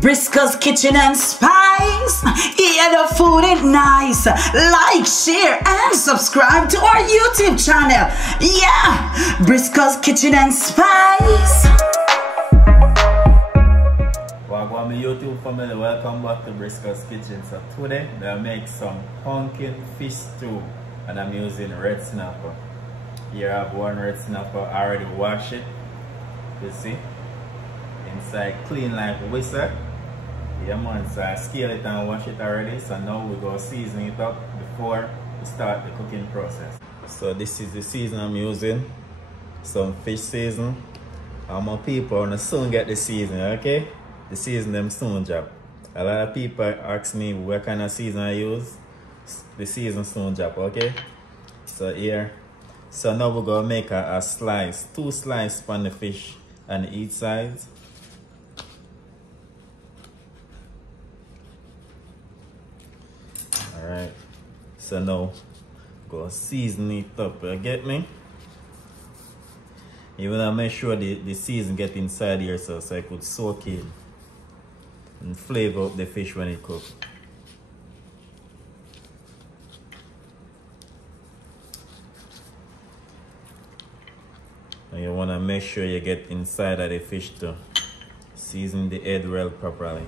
Briscoe's Kitchen and Spice. Yeah, the food is nice. Like, share, and subscribe to our YouTube channel. Yeah, Briscoe's Kitchen and Spice. Welcome my YouTube family, welcome back to Briscoe's Kitchen. So today, I make some pumpkin fish stew and I'm using red snapper. Here I have one red snapper, I already washed it. You see? Inside clean like whistle. Yeah man, so I scale it and wash it already. So now we go season it up before we start the cooking process. So this is the season I'm using. Some fish season. And my people wanna soon get the season, okay? The season them soon drop. A lot of people ask me what kind of season I use. The season soon drop, okay? So here. So now we're gonna make a slice. 2 slices on the fish on each side. Alright. So now go season it up, you get me? You wanna make sure the season get inside here so I could soak it and flavor up the fish when it cooks. And you want to make sure you get inside of the fish to season the head well properly.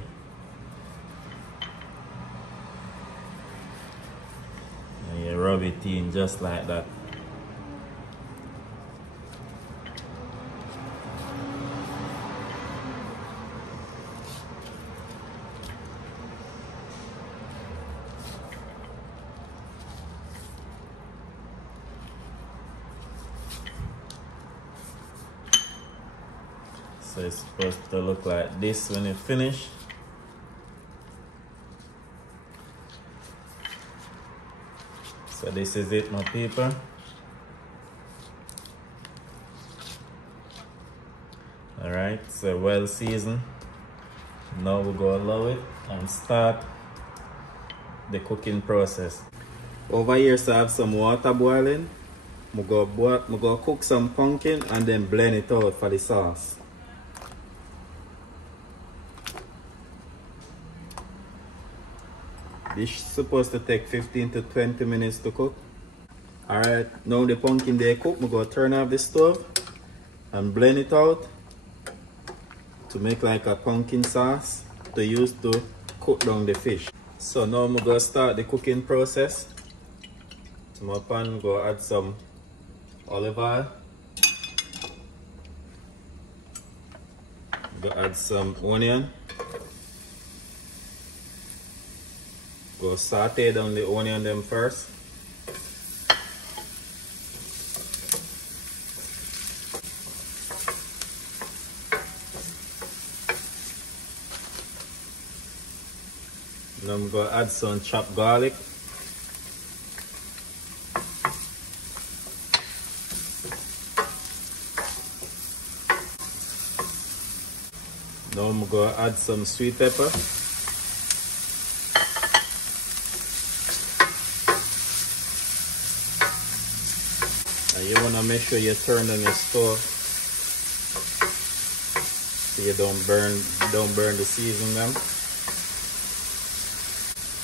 And you rub it in just like that. So it's supposed to look like this when it finished. So this is it, my people. Alright, so well seasoned. Now we go allow it and start the cooking process. Over here, so I have some water boiling. I'm gonna cook some pumpkin and then blend it out for the sauce. This is supposed to take 15 to 20 minutes to cook. Alright, now the pumpkin they cook, I'm going to turn off the stove and blend it out to make like a pumpkin sauce to use to cook down the fish. So now I'm going to start the cooking process. To my pan, I'm going to add some olive oil. I'm going to add some onion. Go saute down the onion them first. Now I'm going to add some chopped garlic. Now I'm going to add some sweet pepper. You want to make sure you turn on your stove so you don't burn the seasoning them.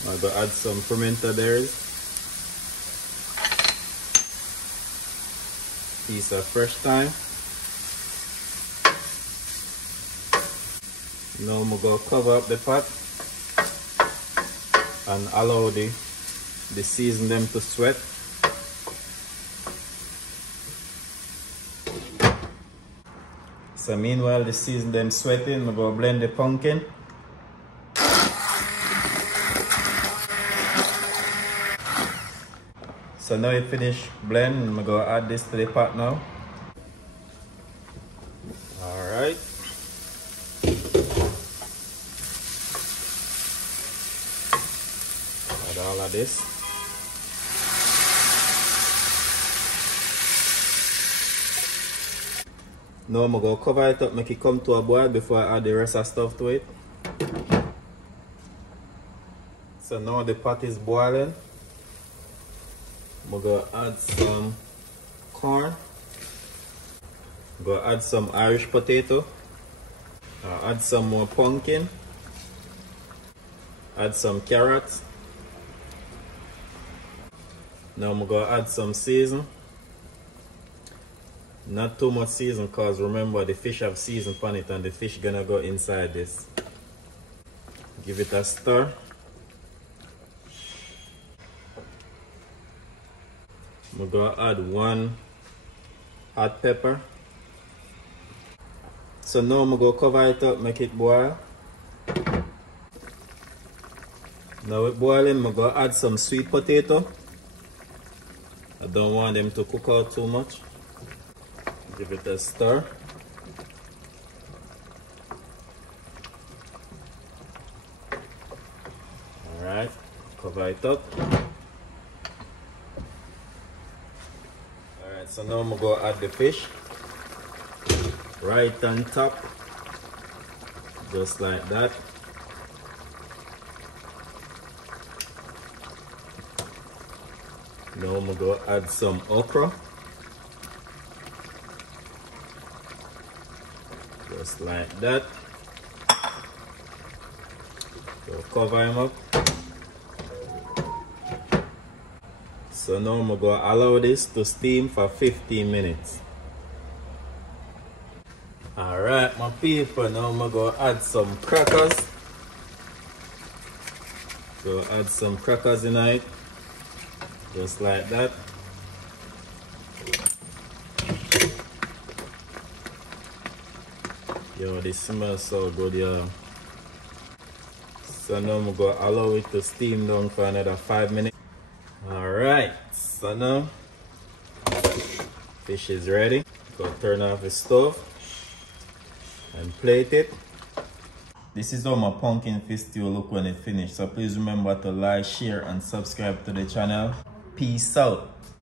I'm going to add some pimento berries, piece of fresh thyme. Now I'm going to cover up the pot and allow the season them to sweat. So meanwhile, the season them sweating, I'm going to blend the pumpkin. So now you finish blend, I'm going to add this to the pot now. Alright. Add all of this. Now I'm going to cover it up, make it come to a boil before I add the rest of stuff to it. So now the pot is boiling. I'm going to add some corn. I'm going to add some Irish potato. Add some more pumpkin. add some carrots. Now I'm gonna add some season. Not too much season, because remember the fish have season on it and the fish gonna go inside this. Give it a stir. I'm gonna add 1 hot pepper. So now I'm gonna cover it up, make it boil. Now it's boiling, I'm gonna add some sweet potato. I don't want them to cook out too much. Give it a stir. Alright, cover it up. Alright, so now I'm gonna go add the fish. Right on top. Just like that. Now I'm gonna go add some okra. Just like that. So cover him up. So now I'm gonna go allow this to steam for 15 minutes. Alright, my people, now I'm gonna go add some crackers. So add some crackers in it. Just like that. Yo, this smells so good, yo. So now I'm gonna allow it to steam down for another 5 minutes. Alright, so now fish is ready. Go turn off the stove and plate it. This is how my pumpkin fish stew look when it finished. So please remember to like, share and subscribe to the channel. Peace out.